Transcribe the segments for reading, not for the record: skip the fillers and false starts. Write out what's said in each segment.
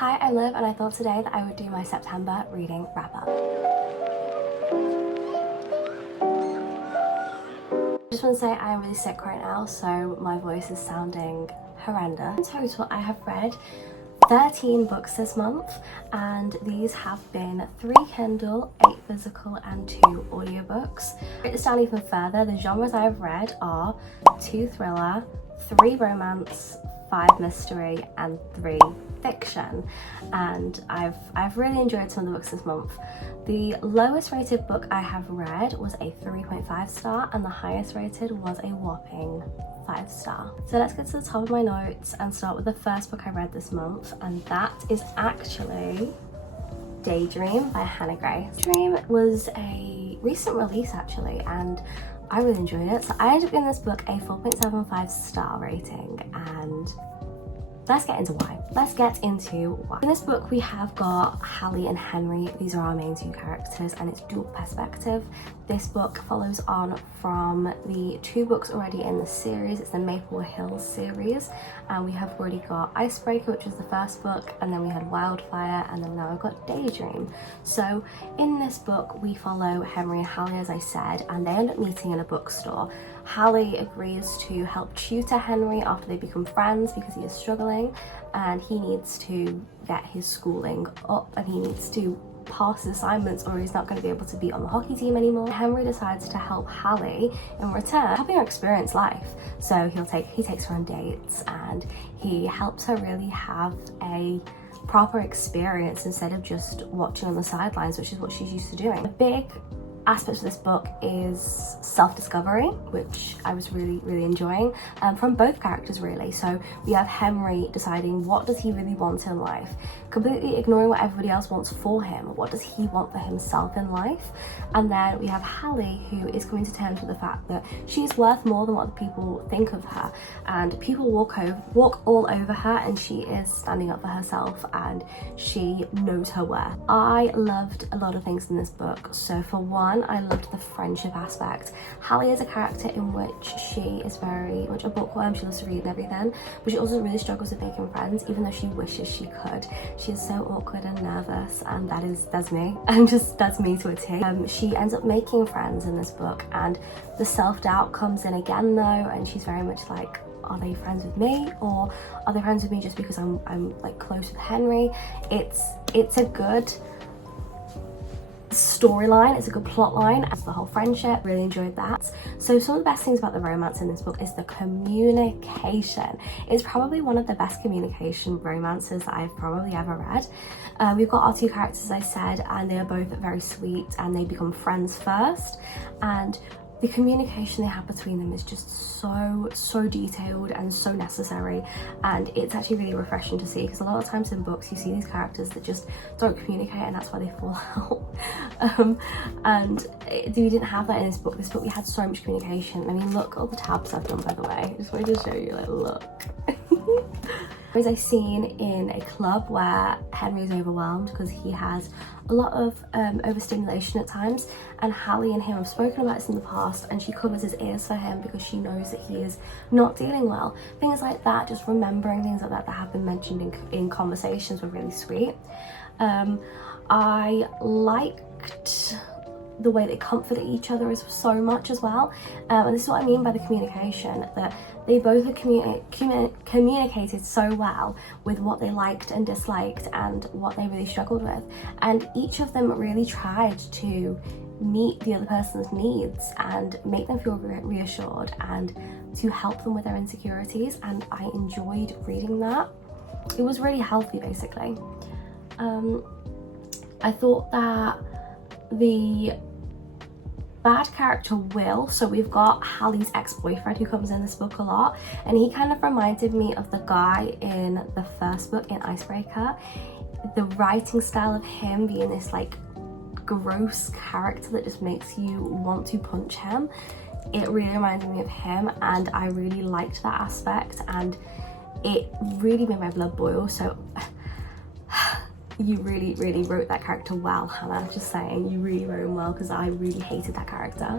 Hi, I'm Liv, and I thought today that I would do my September reading wrap-up. I just want to say I am really sick right now, so my voice is sounding horrendous. In total, I have read 13 books this month, and these have been 3 Kindle, 8 physical and 2 audiobooks. To break this down even further, the genres I have read are 2 thriller, 3 romance, 5 mystery and 3 fiction, and I've really enjoyed some of the books this month. The lowest rated book I have read was a 3.5 star and the highest rated was a whopping 5 star. So let's get to the top of my notes and start with the first book I read this month, and that is actually Daydream by Hannah Gray. Daydream was a recent release actually, and I really enjoyed it. So I ended up giving this book a 4.75 star rating, and let's get into why. In this book we have got Hallie and Henry. These are our main 2 characters, and it's dual perspective. This book follows on from the 2 books already in the series. It's the Maple Hills series, and we have already got Icebreaker, which was the first book, and then we had Wildfire, and then now we've got Daydream. So in this book we follow Henry and Hallie, as I said, and they end up meeting in a bookstore. Hallie agrees to help tutor Henry after they become friends because he is struggling and he needs to get his schooling up and he needs to pass his assignments or he's not going to be able to be on the hockey team anymore. Henry decides to help Hallie in return, helping her experience life. So he takes her on dates and he helps her really have a proper experience instead of just watching on the sidelines, which is what she's used to doing. A big aspect of this book is self-discovery, which I was really enjoying, from both characters really. So we have Henry deciding what does he really want in life, completely ignoring what everybody else wants for him. What does he want for himself in life? And then we have Hallie, who is coming to terms with the fact that she's worth more than what the people think of her, and people walk all over her, and she is standing up for herself and she knows her worth. I loved a lot of things in this book. So for one, I loved the friendship aspect. Hallie is a character in which she is very much a bookworm. She loves to read and everything, but she also really struggles with making friends, even though she wishes she could. She is so awkward and nervous, and that's me. That's me to a T. She ends up making friends in this book, and the self-doubt comes in again though, and she's very much like, are they friends with me, or are they friends with me just because I'm like close with Henry? It's a good storyline, it's a good plot line as the whole friendship. Really enjoyed that. So some of the best things about the romance in this book is the communication. It's probably one of the best communication romances that I've probably ever read. We've got our 2 characters, as I said, and they are both very sweet and they become friends first, and the communication they have between them is just so detailed and so necessary, and it's actually really refreshing to see, because a lot of times in books you see these characters that just don't communicate and that's why they fall out. And we didn't have that in this book. We had so much communication. I mean, look, all the tabs I've done, by the way. I just wanted to show you, like, look. There's a scene in a club where Henry is overwhelmed because he has a lot of overstimulation at times, and Hallie and him have spoken about this in the past, and she covers his ears for him because she knows that he is not dealing well. Things like that, just remembering things like that that have been mentioned in conversations, were really sweet. I liked the way they comforted each other so much as well, and this is what I mean by the communication, that they both had communicated so well with what they liked and disliked and what they really struggled with, and each of them really tried to meet the other person's needs and make them feel reassured and to help them with their insecurities, and I enjoyed reading that. It was really healthy, basically. I thought that the bad character Will, so we've got Hallie's ex-boyfriend who comes in this book a lot, and he kind of reminded me of the guy in the first book in Icebreaker. The writing style of him being this like gross character that just makes you want to punch him, it really reminded me of him, and I really liked that aspect, and it really made my blood boil. So you really wrote that character well, Hannah. Just saying, you really wrote him well, because I really hated that character.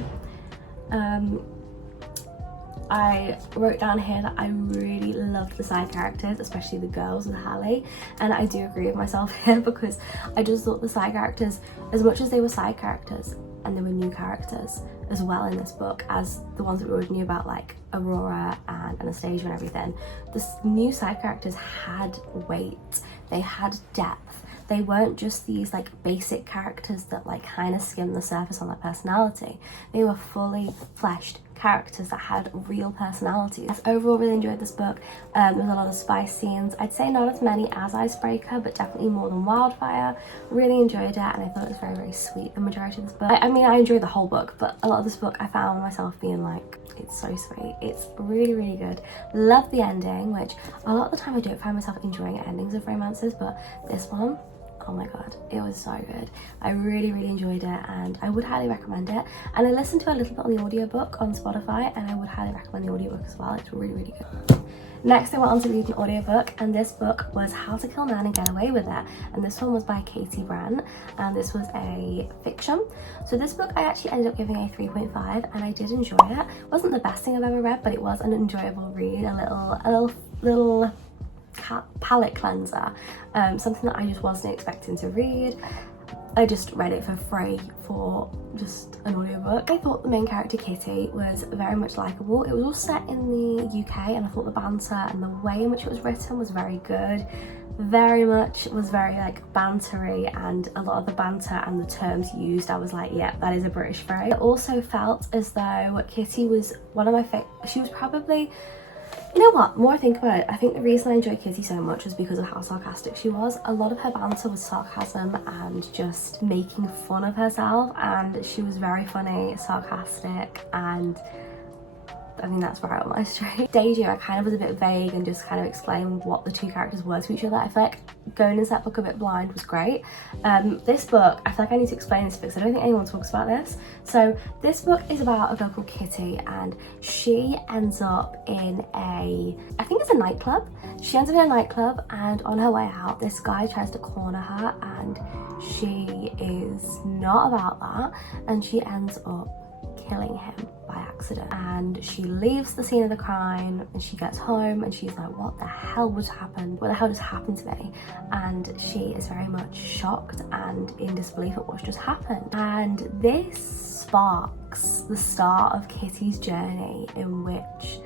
I wrote down here that I really loved the side characters, especially the girls with Hallie, and I do agree with myself here because I just thought the side characters, as much as they were side characters and they were new characters as well in this book as the ones that we already knew about, like Aurora and Anastasia and everything, the new side characters had weight, they had depth. They weren't just these like basic characters that like kind of skim the surface on their personality. They were fully fleshed characters that had real personalities. Overall, really enjoyed this book. There was a lot of spice scenes. I'd say not as many as Icebreaker, but definitely more than Wildfire. Really enjoyed it, and I thought it was very, very sweet, the majority of this book. I mean, I enjoyed the whole book, but a lot of this book I found myself being like, it's so sweet. It's really, really good. Love the ending, which a lot of the time I don't find myself enjoying endings of romances, but this one, oh my god, it was so good. I really, really enjoyed it, and I would highly recommend it. And I listened to a little bit on the audiobook on Spotify, and I would highly recommend the audiobook as well. It's really, really good. Next I went on to read an audiobook, and this book was How to Kill Men and Get Away with It, and this one was by Katie Brand, and this was a fiction. So this book I actually ended up giving a 3.5, and I did enjoy it. It wasn't the best thing I've ever read, but it was an enjoyable read, a little palette cleanser, something that I just wasn't expecting to read. I just read it for free for just an audiobook. I thought the main character Kitty was very much likable. It was all set in the UK, and I thought the banter and the way in which it was written was very good. Very much was very like bantery, and a lot of the banter and the terms used, I was like, yeah, that is a British phrase. It also felt as though Kitty was one of my she was probably, you know what, more I think about it, I think the reason I enjoyed Kitty so much was because of how sarcastic she was. A lot of her banter was sarcasm and just making fun of herself, and she was very funny, sarcastic, and I mean, that's right on my street. Daydream, I kind of was a bit vague and just kind of explained what the two characters were to each other. I feel like going into that book a bit blind was great. This book, I feel like I need to explain this because I don't think anyone talks about this. So this book is about a girl called Kitty, and she ends up in I think it's a nightclub. She ends up in a nightclub, and on her way out, this guy tries to corner her, and she is not about that, and she ends up killing him by accident. And she leaves the scene of the crime, and she gets home, and she's like, what the hell was happened? What the hell just happened to me? And she is very much shocked and in disbelief at what's just happened. And this sparks the start of Kitty's journey, in which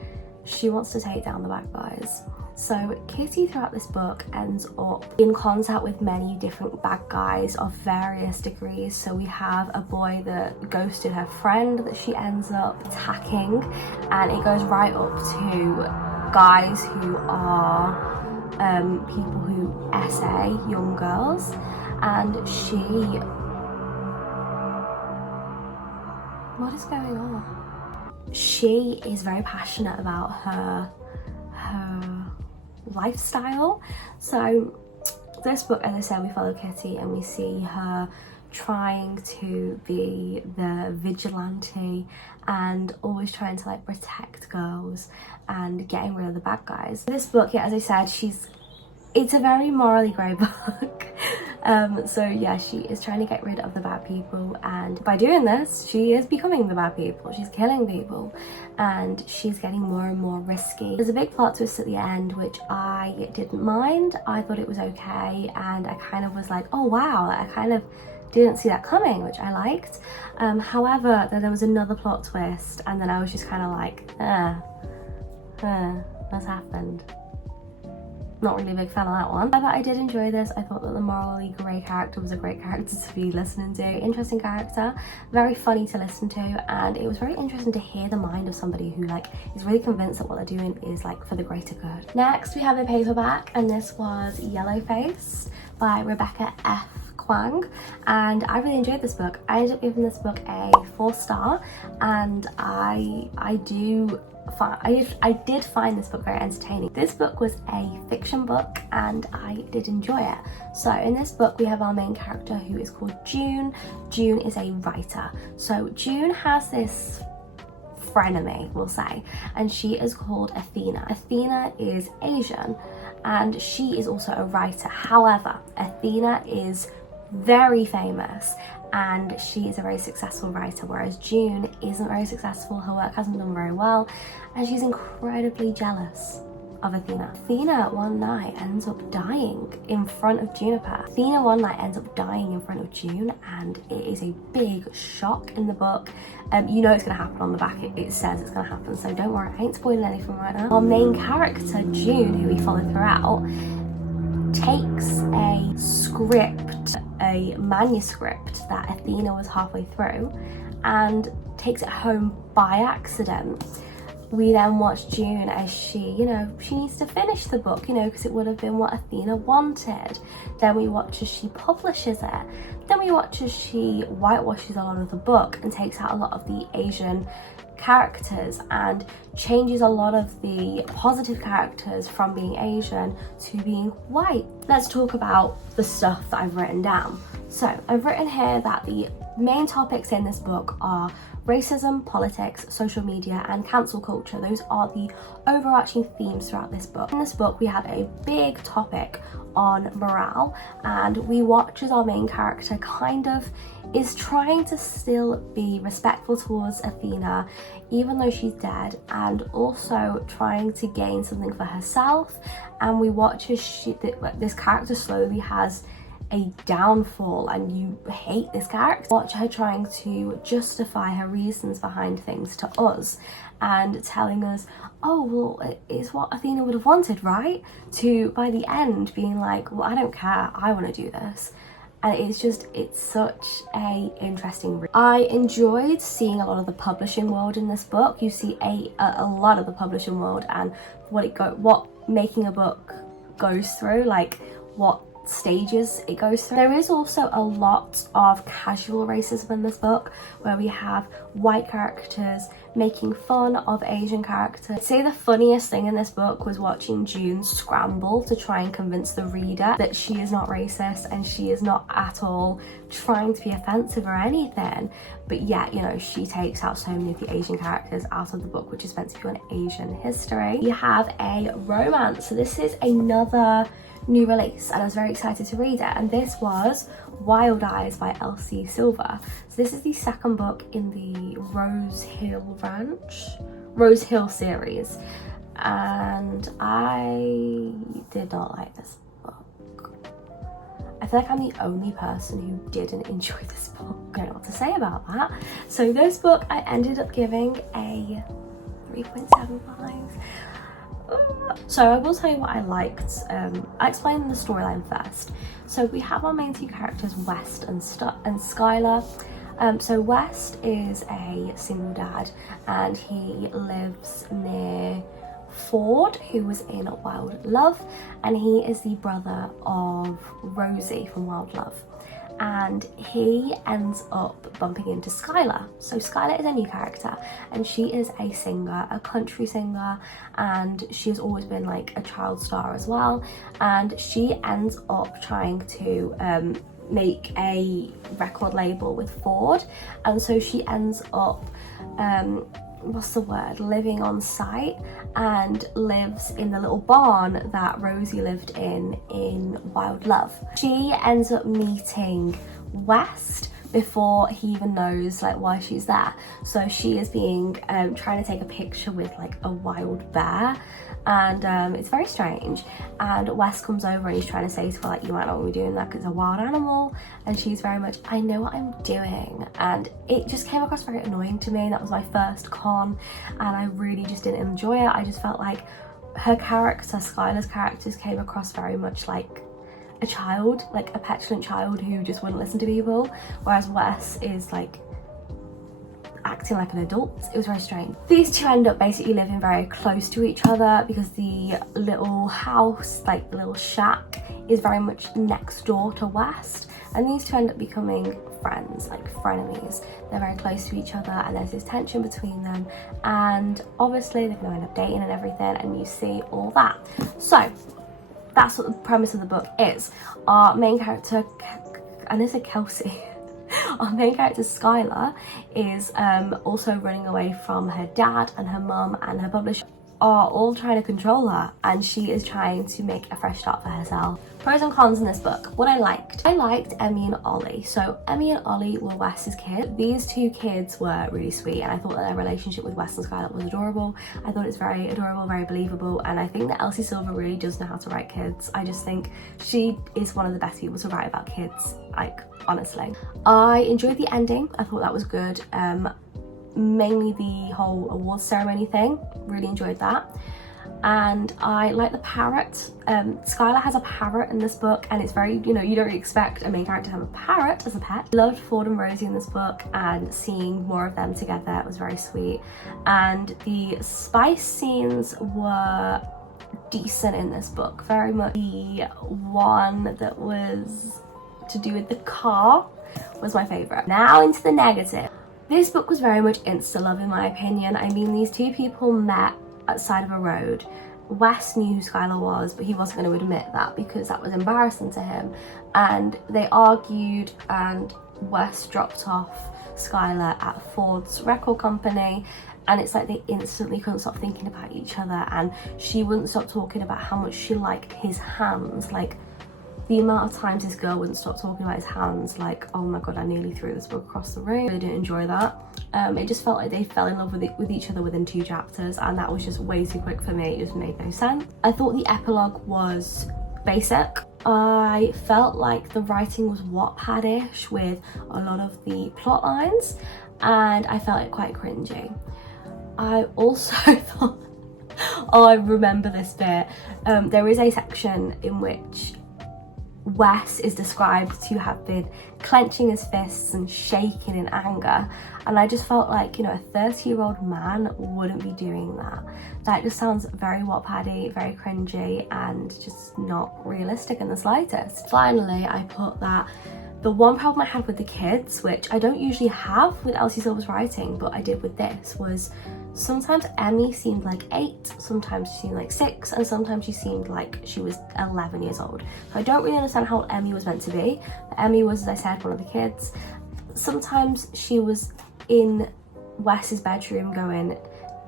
she wants to take down the bad guys. So Kitty throughout this book ends up in contact with many different bad guys of various degrees. So we have a boy that ghosted her friend that she ends up attacking, and it goes right up to guys who are people who essay young girls, and what is going on? She is very passionate about her lifestyle. So this book, as I said, we follow Kitty and we see her trying to be the vigilante and always trying to like protect girls and getting rid of the bad guys. This book, yeah, as I said, it's a very morally grey book. So yeah, she is trying to get rid of the bad people, and by doing this, she is becoming the bad people. She's killing people, and she's getting more and more risky. There's a big plot twist at the end, which I didn't mind. I thought it was okay, and I kind of was like, oh wow, I kind of didn't see that coming, which I liked. However, then there was another plot twist, and then I was just kind of like, what's happened? Not really a big fan of that one. But I did enjoy this. I thought that the morally grey character was a great character to be listening to. Interesting character, very funny to listen to, and it was very interesting to hear the mind of somebody who like is really convinced that what they're doing is like for the greater good. Next we have a paperback, and this was Yellowface by Rebecca F. Kwang, and I really enjoyed this book. I ended up giving this book a 4-star, and I did find this book very entertaining. This book was a fiction book, and I did enjoy it. So in this book we have our main character, who is called June. June is a writer. So June has this frenemy, we'll say, and she is called Athena. Athena is Asian, and she is also a writer. However, Athena is very famous, and she is a very successful writer, whereas June isn't very successful. Her work hasn't done very well, and she's incredibly jealous of Athena. Athena one night ends up dying in front of Juniper. Athena one night ends up dying in front of June, and it is a big shock in the book. You know it's going to happen on the back. It says it's going to happen, so don't worry, I ain't spoiling anything right now. Our main character, June, who we follow throughout, takes a script, a manuscript that Athena was halfway through, and takes it home by accident. We then watch June as she needs to finish the book, because it would have been what Athena wanted. Then we watch as she publishes it. Then we watch as she whitewashes a lot of the book and takes out a lot of the Asian characters and changes a lot of the positive characters from being Asian to being white. Let's talk about the stuff that I've written down. So I've written here that the main topics in this book are racism, politics, social media, and cancel culture. Those are the overarching themes throughout this book. In this book, we have a big topic on morale, and we watch as our main character kind of is trying to still be respectful towards Athena, even though she's dead, and also trying to gain something for herself. And we watch as this character slowly has a downfall, and you hate this character. Watch her trying to justify her reasons behind things to us and telling us, oh well, it's what Athena would have wanted, right? To by the end being like, well, I don't care, I want to do this. And it's such a interesting read. I enjoyed seeing a lot of the publishing world in this book. You see a lot of the publishing world and what making a book goes through, like what stages it goes through. There is also a lot of casual racism in this book, where we have white characters making fun of Asian characters. I'd say the funniest thing in this book was watching June scramble to try and convince the reader that she is not racist and she is not at all trying to be offensive or anything, but yet, she takes out so many of the Asian characters out of the book, which is meant to be on Asian history. You have a romance, so this is another new release, and I was very excited to read it, and this was Wild Eyes by Elsie Silver. So this is the second book in the Rose Hill series, and I did not like this book. I feel like I'm the only person who didn't enjoy this book. I don't know what to say about that. So this book I ended up giving a 3.75. So I will tell you what I liked. I explained the storyline first. So we have our main two characters, West and Skylar. So West is a single dad, and he lives near Ford, who was in Wild Love, and he is the brother of Rosie from Wild Love. And he ends up bumping into Skylar. So Skylar is a new character, and she is a singer, a country singer, and she has always been like a child star as well. And she ends up trying to make a record label with Ford, and so she ends up living on site, and lives in the little barn that Rosie lived in Wild Love. She ends up meeting West before he even knows why she's there. So she is being trying to take a picture with a wild bear, and it's very strange. And Wes comes over and he's trying to say to her, you might not want to be doing that because it's a wild animal. And she's very much, I know what I'm doing. And it just came across very annoying to me. That was my first con, and I really just didn't enjoy it. I just felt like her character, Skylar's characters, came across very much like a child, like a petulant child who just wouldn't listen to people, whereas Wes is acting like an adult. It was very strange. These two end up basically living very close to each other because the little house, the little shack, is very much next door to West, and these two end up becoming friends, frenemies. They're very close to each other, and there's this tension between them, and obviously they're going to end up dating and everything, and you see all that. So that's what the premise of the book is. Our main character, and I said Kelsey, our main character Skylar is also running away from her dad and her mum and her publisher. are all trying to control her, and she is trying to make a fresh start for herself. Pros and cons in this book. What I liked Emmy and Ollie. So Emmy and Ollie were Wes's kids. These two kids were really sweet, and I thought that their relationship with Wes and Skylar was adorable. I thought it's very adorable, very believable, and I think that Elsie Silver really does know how to write kids. I just think she is one of the best people to write about kids, like, honestly. I enjoyed the ending. I thought that was good. Mainly the whole awards ceremony thing, really enjoyed that. And I like the parrot. Skylar has a parrot in this book, and it's very, you know, you don't really expect a main character to have a parrot as a pet. Loved Ford and Rosie in this book, and seeing more of them together was very sweet. And the spice scenes were decent in this book, very much. The one that was to do with the car was my favorite. Now into the negative. This book was very much insta-love in my opinion. I mean, these two people met at the side of a road. Wes knew who Skylar was, but he wasn't going to admit that because that was embarrassing to him. And they argued, and Wes dropped off Skylar at Ford's record company, and it's like they instantly couldn't stop thinking about each other, and she wouldn't stop talking about how much she liked his hands. Like, the amount of times this girl wouldn't stop talking about his hands, like, oh my god, I nearly threw this book across the room. I really didn't enjoy that. It just felt like they fell in love with each other within 2 chapters, and that was just way too quick for me. It just made no sense. I thought the epilogue was basic. I felt like the writing was Wattpad-ish with a lot of the plot lines, and I felt it quite cringy. I also thought, oh, I remember this bit. There is a section in which Wes is described to have been clenching his fists and shaking in anger, and I just felt like, you know, a 30-year-old man wouldn't be doing that. That just sounds very Wattpad-y, very cringy, and just not realistic in the slightest. Finally, I put that the one problem I had with the kids, which I don't usually have with Elsie Silver's writing, but I did with this, was sometimes Emmy seemed like 8, sometimes she seemed like 6, and sometimes she seemed like she was 11 years old. So I don't really understand how Emmy was meant to be. But Emmy was, as I said, one of the kids. Sometimes she was in Wes's bedroom going,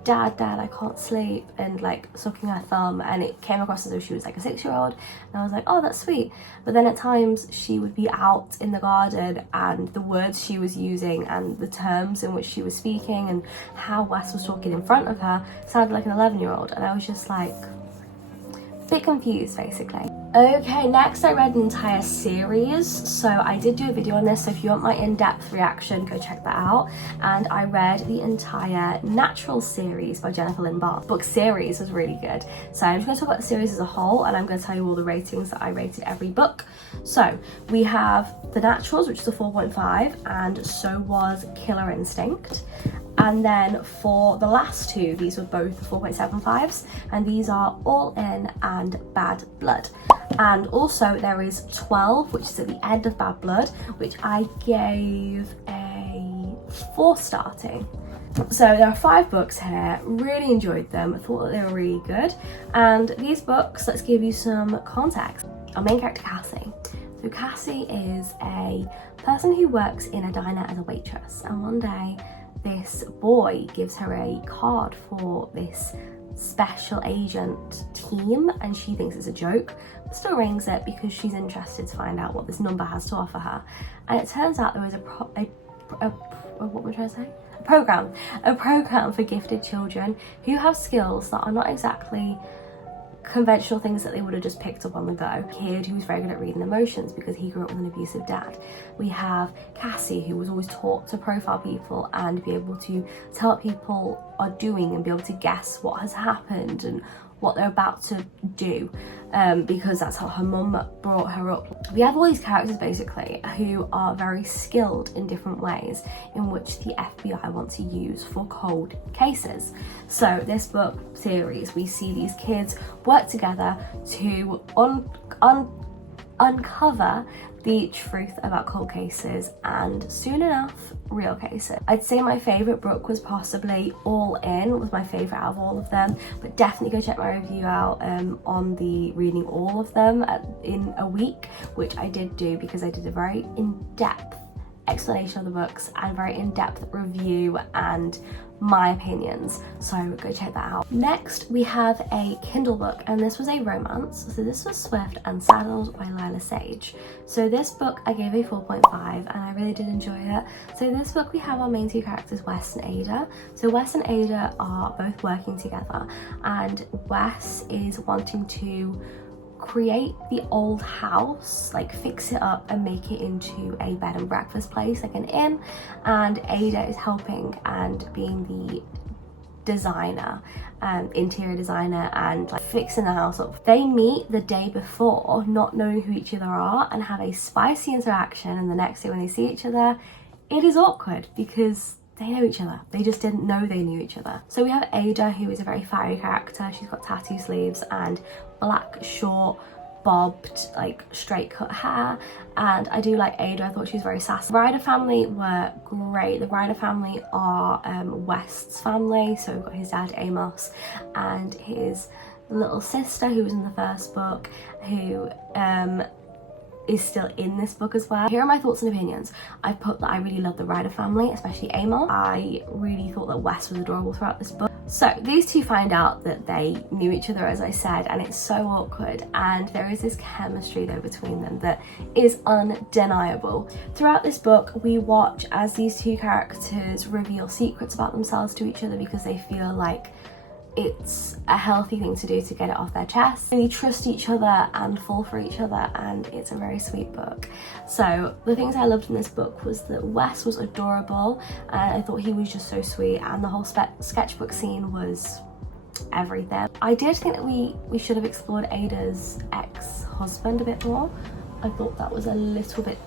Dad, I can't sleep, and like sucking her thumb, and it came across as though she was like a 6-year-old, and I was like, oh, that's sweet. But then at times she would be out in the garden, and the words she was using and the terms in which she was speaking and how Wes was talking in front of her sounded like an 11-year-old, and I was just like a bit confused, basically. Okay, next I read an entire series. So I did do a video on this, so if you want my in-depth reaction, go check that out. And I read the entire Natural series by Jennifer Lynn Barnes. Book series was really good. So I'm just going to talk about the series as a whole, and I'm going to tell you all the ratings that I rated every book. So we have The Naturals, which is a 4.5, and so was Killer Instinct. And then for the last 2, these were both 4.75s, and these are All In and Bad Blood. And also there is 12, which is at the end of Bad Blood, which I gave a 4 starting. So there are 5 books here, really enjoyed them, I thought that they were really good. And these books, let's give you some context. Our main character, Cassie. So Cassie is a person who works in a diner as a waitress, and one day this boy gives her a card for this special agent team, and she thinks it's a joke, but still rings it because she's interested to find out what this number has to offer her. And it turns out there is what am I trying to say? A program for gifted children who have skills that are not exactly conventional things that they would have just picked up on the go. A kid who's very good at reading emotions because he grew up with an abusive dad. We have Cassie, who was always taught to profile people and be able to tell what people are doing and be able to guess what has happened and what they're about to do, because that's how her mum brought her up. We have all these characters basically who are very skilled in different ways in which the FBI want to use for cold cases. So this book series, we see these kids work together to uncover the truth about cold cases, and soon enough, real cases. I'd say my favourite book was possibly All In, was my favourite out of all of them, but definitely go check my review out on the reading all of them in a week, which I did do because I did a very in-depth explanation of the books and very in-depth review and my opinions, so go check that out. Next we have a Kindle book, and this was a romance. So this was Swift and Saddled by Lila Sage. So this book I gave a 4.5 and I really did enjoy it. So this book we have our main two characters, Wes and Ada. So Wes and Ada are both working together, and Wes is wanting to create the old house, like fix it up and make it into a bed and breakfast place, like an inn, and Ada is helping and being the designer, interior designer, and like fixing the house up. They meet the day before not knowing who each other are and have a spicy interaction, and the next day when they see each other it is awkward because they know each other. They just didn't know they knew each other. So we have Ada, who is a very fiery character. She's got tattoo sleeves and black short bobbed like straight cut hair, and I do like Ada. I thought she was very sassy. The Ryder family were great. The Ryder family are West's family, so we've got his dad Amos and his little sister who was in the first book, who is still in this book as well. Here are my thoughts and opinions. I've put that I really love the Ryder family, especially Amos. I really thought that Wes was adorable throughout this book. So these two find out that they knew each other, as I said, and it's so awkward, and there is this chemistry though between them that is undeniable. Throughout this book we watch as these two characters reveal secrets about themselves to each other because they feel like it's a healthy thing to do to get it off their chest. They trust each other and fall for each other, and it's a very sweet book. So the things I loved in this book was that Wes was adorable, and I thought he was just so sweet, and the whole sketchbook scene was everything. I did think that we should have explored Ada's ex-husband a bit more. I thought that was a little bit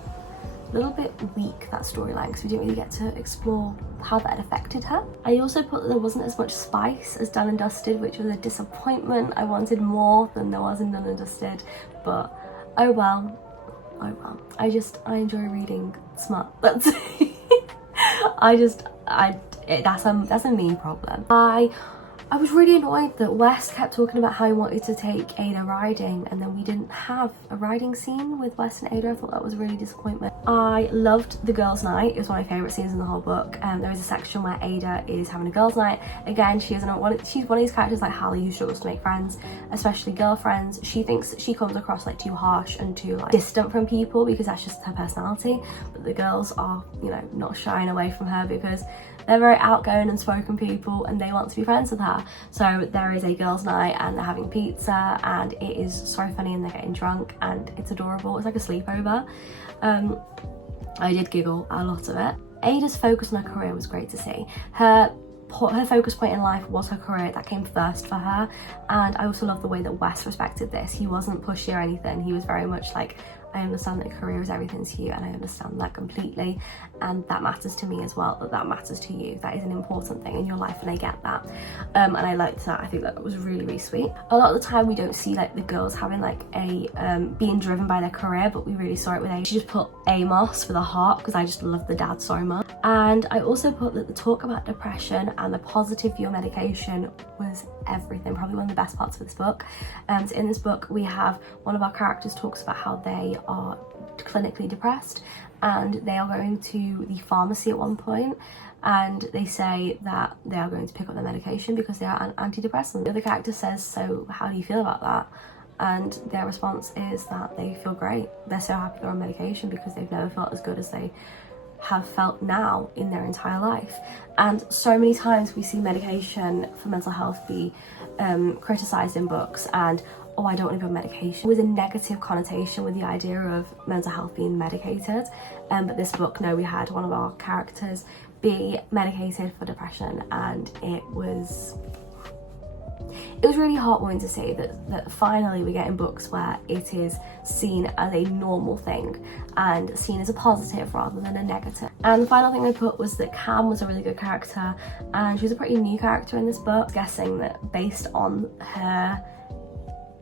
weak, that storyline, because we didn't really get to explore how that had affected her. I also put that there wasn't as much spice as Done and Dusted, which was a disappointment. I wanted more than there was in Done and Dusted, but oh well. I enjoy reading smut. That's that's a me problem. I was really annoyed that Wes kept talking about how he wanted to take Ada riding, and then we didn't have a riding scene with Wes and Ada. I thought that was a really disappointment. I loved the girls' night. It was one of my favourite scenes in the whole book. There is a section where Ada is having a girls' night. Again, she's one of these characters like Hallie who struggles to make friends, especially girlfriends. She thinks that she comes across like too harsh and too like distant from people because that's just her personality. But the girls are, you know, not shying away from her because they're very outgoing and spoken people and they want to be friends with her. So there is a girls' night and they're having pizza and it is so funny and they're getting drunk and it's adorable. It's like a sleepover. I did giggle a lot of it. Ada's focus on her career was great to see. Her focus point in life was her career. That came first for her, and I also love the way that Wes respected this. He wasn't pushy or anything. He was very much like, I understand that career is everything to you and I understand that completely, and that matters to me as well, that matters to you. That is an important thing in your life and I get that. And I liked that. I think that was really, really sweet. A lot of the time we don't see like the girls having like a being driven by their career, but we really saw it with Amos. She just put Amos with a heart because I just love the dad so much. And I also put that the talk about depression and the positive view of medication was everything, probably one of the best parts of this book. So in this book we have one of our characters talks about how they are clinically depressed and they are going to the pharmacy at one point and they say that they are going to pick up their medication because they are antidepressant. The other character says, so how do you feel about that? And their response is that they feel great. They're so happy they're on medication because they've never felt as good as they have felt now in their entire life. And so many times we see medication for mental health be criticised in books, and oh, I don't want to be on medication, with a negative connotation with the idea of mental health being medicated. But this book, no, we had one of our characters be medicated for depression, and it was really heartwarming to see that finally we get in books where it is seen as a normal thing and seen as a positive rather than a negative. And the final thing I put was that Cam was a really good character, and she was a pretty new character in this book. I'm guessing that based on her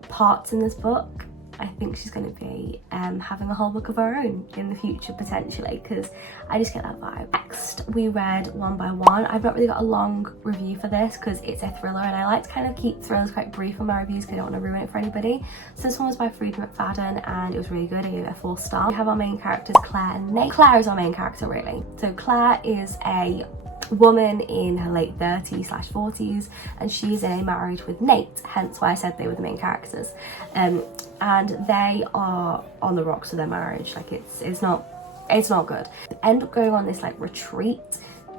parts in this book, I think she's going to be having a whole book of her own in the future potentially, because I just get that vibe. Next we read One by One. I've not really got a long review for this because it's a thriller, and I like to kind of keep thrillers quite brief on my reviews because I don't want to ruin it for anybody. So this one was by Freida McFadden and it was really good. I gave it a 4 star. We have our main characters Claire and Nate. Claire is our main character really. So Claire is a woman in her late 30s/40s, and she's in a marriage with Nate, hence why I said they were the main characters. And they are on the rocks of their marriage. Like it's not good. They end up going on this like retreat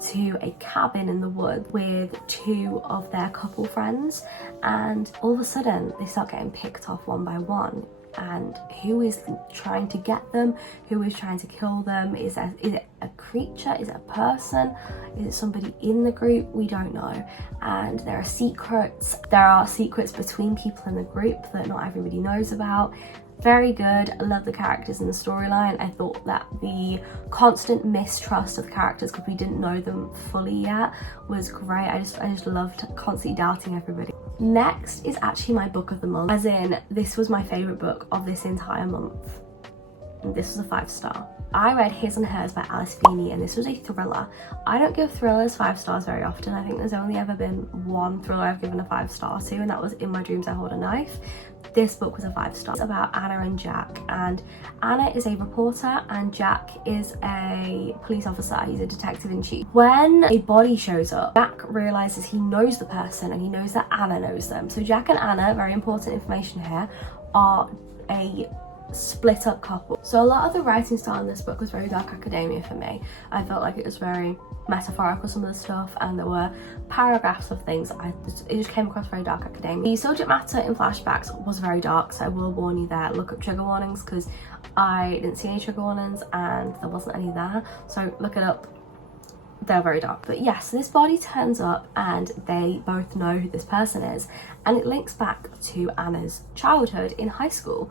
to a cabin in the woods with 2 of their couple friends, and all of a sudden they start getting picked off one by one. And who is trying to get them? Who is trying to kill them? Is it a creature? Is it a person? Is it somebody in the group? We don't know. And there are secrets. There are secrets between people in the group that not everybody knows about. Very good. I love the characters and the storyline. I thought that the constant mistrust of the characters because we didn't know them fully yet was great. I just loved constantly doubting everybody. Next is actually my book of the month, as in this was my favourite book of this entire month. And this was a 5 star. I read His and Hers by Alice Feeney, and this was a thriller. I don't give thrillers 5 stars very often. I think there's only ever been one thriller I've given a 5 star to, and that was In My Dreams I Hold a Knife. This book was a 5 star. It's about Anna and Jack, and Anna is a reporter and Jack is a police officer. He's a detective in chief. When a body shows up, Jack realizes he knows the person and he knows that Anna knows them. So Jack and Anna, very important information here, are a split up couple. So a lot of the writing style in this book was very dark academia for me. I felt like it was very metaphorical, some of the stuff, and there were paragraphs of things. It just came across very dark academia. The subject matter in flashbacks was very dark, so I will warn you there. Look up trigger warnings because I didn't see any trigger warnings and there wasn't any there, so look it up. They're very dark. But yes, so this body turns up and they both know who this person is, and it links back to Anna's childhood in high school.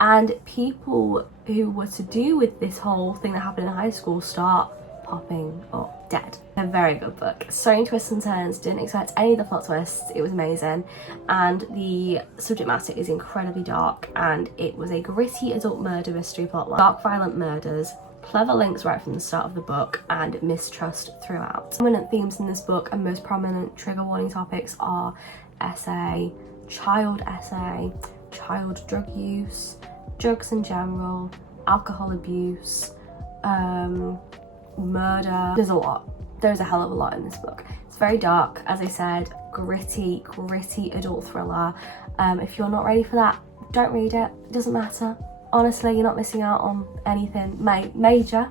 And people who were to do with this whole thing that happened in high school start popping up dead. A very good book. So many twists and turns, didn't expect any of the plot twists. It was amazing. And the subject matter is incredibly dark, and it was a gritty adult murder mystery plotline. Dark, violent murders, clever links right from the start of the book, and mistrust throughout. Prominent themes in this book and most prominent trigger warning topics are SA, child drug use, drugs in general, alcohol abuse, murder. There's a lot. There's a hell of a lot in this book. It's very dark, as I said, gritty adult thriller. If you're not ready for that, don't read it. It doesn't matter. Honestly, you're not missing out on anything major.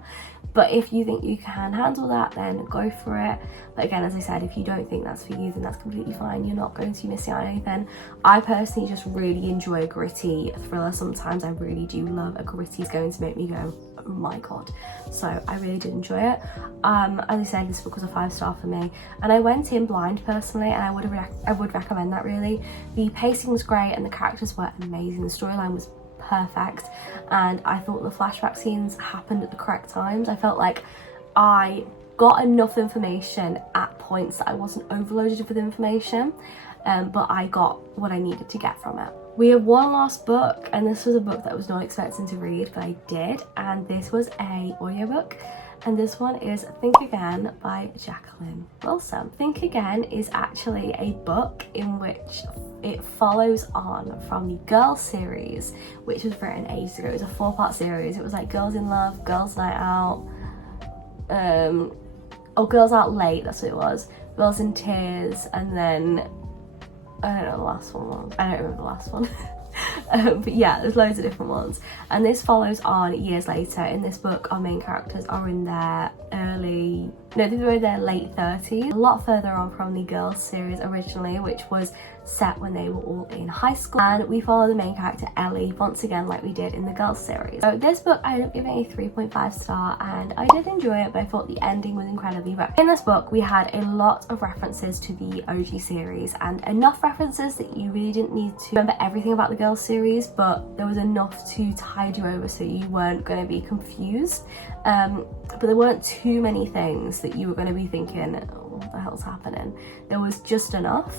But if you think you can handle that, then go for it. But again, as I said, if you don't think that's for you, then that's completely fine. You're not going to be missing out on anything. I personally just really enjoy a gritty thriller. Sometimes I really do love a gritty. It's going to make me go, oh my god. So I really did enjoy it. As I said, this book was a 5 star for me, and I went in blind personally, and I would recommend that really. The pacing was great and the characters were amazing. The storyline was perfect, and I thought the flashback scenes happened at the correct times. I felt like I got enough information at points that I wasn't overloaded with information, but I got what I needed to get from it. We have one last book, and this was a book that I was not expecting to read, but I did, and this was a audiobook. And this one is Think Again by Jacqueline Wilson. Think Again is actually a book in which it follows on from the Girls series, which was written ages ago. It was a 4-part series. It was like Girls in Love, Girls Night Out, Girls Out Late, that's what it was. Girls in Tears, and then, I don't know the last one was. I don't remember the last one. But yeah, there's loads of different ones, and this follows on years later. In this book, our main characters are in their they were in their late 30s, a lot further on from the Girls series originally, which was set when they were all in high school, and we follow the main character Ellie once again like we did in the Girls series. So this book I ended up giving a 3.5 star, and I did enjoy it, but I thought the ending was incredibly rough. In this book we had a lot of references to the OG series, and enough references that you really didn't need to remember everything about the Girls series, but there was enough to tide you over so you weren't going to be confused. But there weren't too many things that you were going to be thinking, oh, what the hell's happening? There was just enough.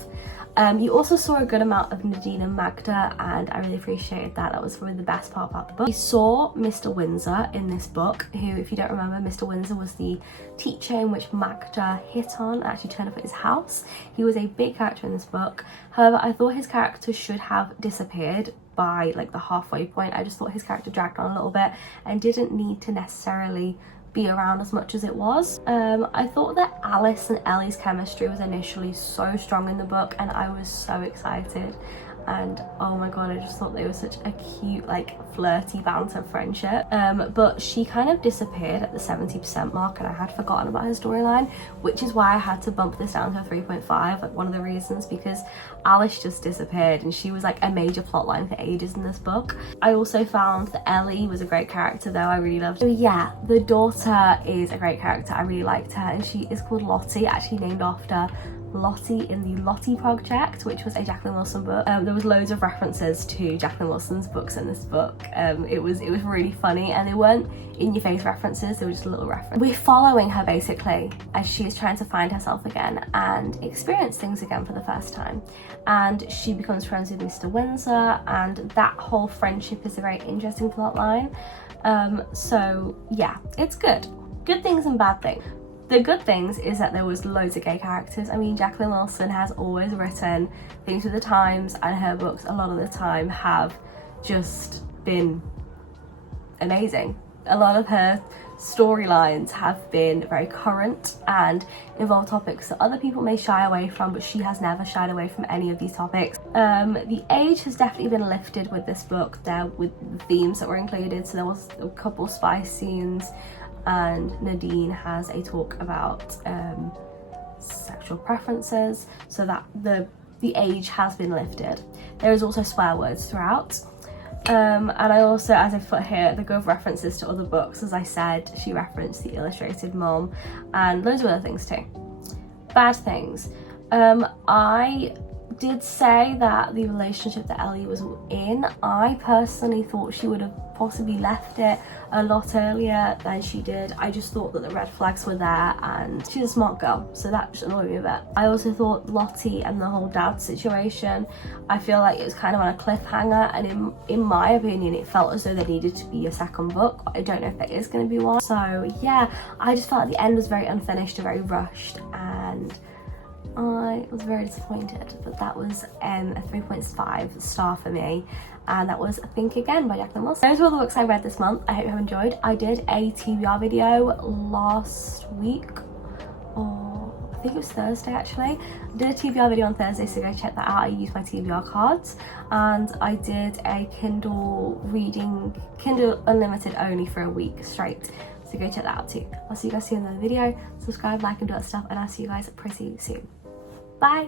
You also saw a good amount of Nadine and Magda, and I really appreciated that. That was probably the best part about the book. We saw Mr. Windsor in this book, who, if you don't remember, Mr. Windsor was the teacher in which Magda hit on and actually turned up at his house. He was a big character in this book. However, I thought his character should have disappeared by like the halfway point. I just thought his character dragged on a little bit and didn't need to necessarily be around as much as it was. I thought that Alice and Ellie's chemistry was initially so strong in the book, and I was so excited. And oh my god, I just thought they were such a cute, like, flirty banter friendship. But she kind of disappeared at the 70% mark, and I had forgotten about her storyline, which is why I had to bump this down to a 3.5, like one of the reasons, because Alice just disappeared and she was like a major plotline for ages in this book. I also found that Ellie was a great character though. I really loved her. So yeah, the daughter is a great character. I really liked her, and she is called Lottie, actually named after Lottie in the Lottie Project, which was a Jacqueline Wilson book. There was loads of references to Jacqueline Wilson's books in this book. It was really funny, and they weren't in your face references, they were just a little reference. We're following her basically as she is trying to find herself again and experience things again for the first time, and she becomes friends with Mr. Windsor, and that whole friendship is a very interesting plot line. So yeah, it's good things and bad things. The good things is that there was loads of gay characters. I mean, Jacqueline Wilson has always written things with the times, and her books a lot of the time have just been amazing. A lot of her storylines have been very current and involve topics that other people may shy away from, but she has never shied away from any of these topics. The age has definitely been lifted with this book there, with the themes that were included. So there was a couple spice scenes, and Nadine has a talk about sexual preferences, so that the age has been lifted. There is also swear words throughout. And I also, as I put here, there go references to other books. As I said, she referenced The Illustrated Mum and loads of other things too. Bad things. I did say that the relationship that Ellie was in, I personally thought she would have possibly left it a lot earlier than she did. I just thought that the red flags were there, and she's a smart girl, so that just annoyed me a bit. I also thought Lottie and the whole dad situation, I feel like it was kind of on a cliffhanger, and in my opinion it felt as though there needed to be a second book. I don't know if there is going to be one. So yeah, I just felt like the end was very unfinished and very rushed, and I was very disappointed. But that was a 3.5 star for me, and that was Think Again by Jacqueline Wilson. Those were all the books I read this month. I hope you have enjoyed. I did a TBR video last week, or I think it was Thursday actually. I did a TBR video on Thursday, so go check that out. I used my TBR cards, and I did a Kindle Unlimited only for a week straight. So go check that out too. I'll see you guys soon in another video. Subscribe, like, and do that stuff, and I'll see you guys pretty soon. Bye!